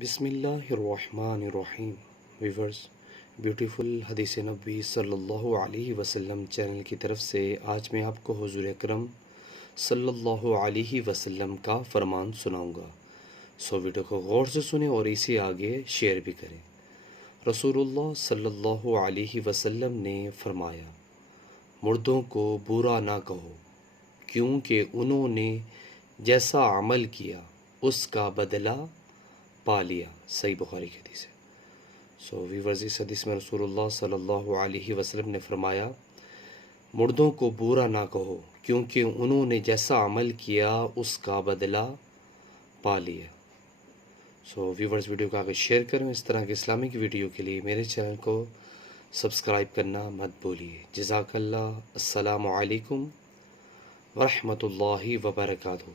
بسم اللہ الرحمن الرحیم ویورز، بیوٹیفل حدیث نبوی صلی اللہ علیہ وسلم چینل کی طرف سے آج میں آپ کو حضور اکرم صلی اللہ علیہ وسلم کا فرمان سناؤں گا۔ ویڈیو کو غور سے سنیں اور اسے آگے شیئر بھی کریں۔ رسول اللہ صلی اللہ علیہ وسلم نے فرمایا، مردوں کو برا نہ کہو کیونکہ انہوں نے جیسا عمل کیا اس کا بدلہ پا لیا۔ صحیح بخاری کی حدیث ہے۔ ویورز، اس حدیث میں رسول اللہ صلی اللہ علیہ وسلم نے فرمایا، مردوں کو برا نہ کہو کیونکہ انہوں نے جیسا عمل کیا اس کا بدلہ پا لیا۔ ویورز، ویڈیو کو آگے شیئر کریں۔ اس طرح کے اسلامک ویڈیو کے لیے میرے چینل کو سبسکرائب کرنا مت بھولیے۔ جزاک اللہ۔ السلام علیکم ورحمۃ اللہ وبرکاتہ۔